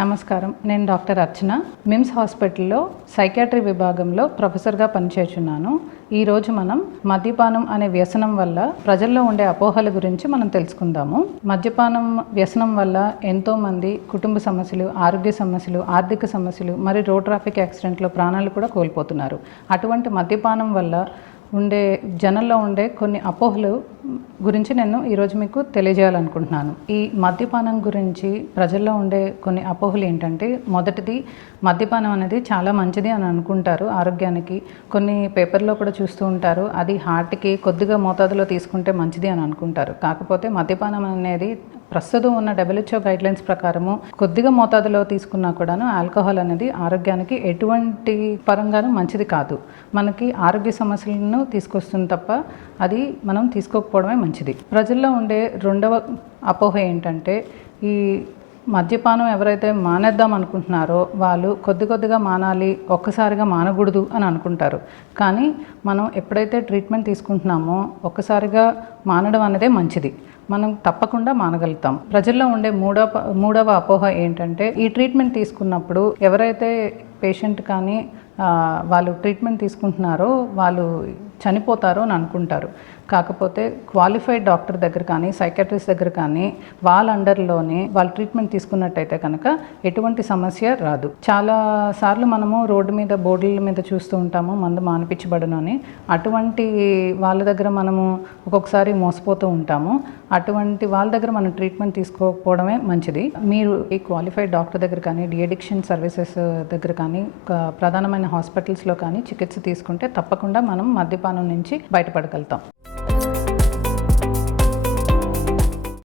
నమస్కారం. నేను డాక్టర్ అర్చన. మిమ్స్ హాస్పిటల్లో సైకియాట్రీ విభాగంలో ప్రొఫెసర్గా పనిచేస్తున్నాను. ఈరోజు మనం మద్యపానం అనే వ్యసనం వల్ల ప్రజల్లో ఉండే అపోహల గురించి మనం తెలుసుకుందాము. మద్యపానం వ్యసనం వల్ల ఎంతోమంది కుటుంబ సమస్యలు, ఆరోగ్య సమస్యలు, ఆర్థిక సమస్యలు, మరి రోడ్ ట్రాఫిక్ యాక్సిడెంట్లో ప్రాణాలు కూడా కోల్పోతున్నారు. అటువంటి మద్యపానం వల్ల జనంలో ఉండే కొన్ని అపోహలు గురించి నేను ఈరోజు మీకు తెలియజేయాలనుకుంటున్నాను. ఈ మద్యపానం గురించి ప్రజల్లో ఉండే కొన్ని అపోహలు ఏంటంటే, మొదటిది, మద్యపానం అనేది చాలా మంచిది అని అనుకుంటారు ఆరోగ్యానికి. కొన్ని పేపర్లో కూడా చూస్తూ ఉంటారు, అది హార్ట్కి కొద్దిగా మోతాదులో తీసుకుంటే మంచిది అని అనుకుంటారు. కాకపోతే మద్యపానం అనేది ప్రస్తుతం ఉన్న WHO గైడ్లైన్స్ ప్రకారము కొద్దిగా మోతాదులో తీసుకున్నా కూడాను ఆల్కహాల్ అనేది ఆరోగ్యానికి ఎటువంటి పరంగానూ మంచిది కాదు. మనకి ఆరోగ్య సమస్యలను తీసుకొస్తుంది తప్ప అది మనం తీసుకోకపోవడమే మంచిది. ప్రజల్లో ఉండే రెండవ అపోహ ఏంటంటే, ఈ మద్యపానం ఎవరైతే మానేద్దాం అనుకుంటున్నారో వాళ్ళు కొద్దిగా మానాలి, ఒక్కసారిగా మానకూడదు అని అనుకుంటారు. కానీ మనం ఎప్పుడైతే ట్రీట్మెంట్ తీసుకుంటున్నామో ఒక్కసారిగా మానడం అనేదే మంచిది. మనం తప్పకుండా మానగలుగుతాం. ప్రజల్లో ఉండే మూడవ అపోహ ఏంటంటే, ఈ ట్రీట్మెంట్ తీసుకున్నప్పుడు ఎవరైతే పేషెంట్ కానీ వాళ్ళు ట్రీట్మెంట్ తీసుకుంటున్నారో వాళ్ళు చనిపోతారో అని అనుకుంటారు. కాకపోతే క్వాలిఫైడ్ డాక్టర్ దగ్గర కానీ, సైకియాట్రిస్ట్ దగ్గర కానీ వాళ్ళ అండర్లోనే వాళ్ళు ట్రీట్మెంట్ తీసుకున్నట్టయితే కనుక ఎటువంటి సమస్య రాదు. చాలా సార్లు మనము రోడ్డు మీద బోర్డుల మీద చూస్తూ ఉంటాము, మందు మానిపించబడును అని. అటువంటి వాళ్ళ దగ్గర మనము ఒక్కొక్కసారి మోసపోతూ ఉంటాము. అటువంటి వాళ్ళ దగ్గర మనం ట్రీట్మెంట్ తీసుకోకపోవడమే మంచిది. మీరు ఈ క్వాలిఫైడ్ డాక్టర్ దగ్గర కానీ, డిఅడిక్షన్ సర్వీసెస్ దగ్గర కానీ, ప్రధానమైన హాస్పిటల్స్లో కానీ చికిత్స తీసుకుంటే తప్పకుండా మనం మద్యపానం నుంచి బయటపడగలుగుతాం.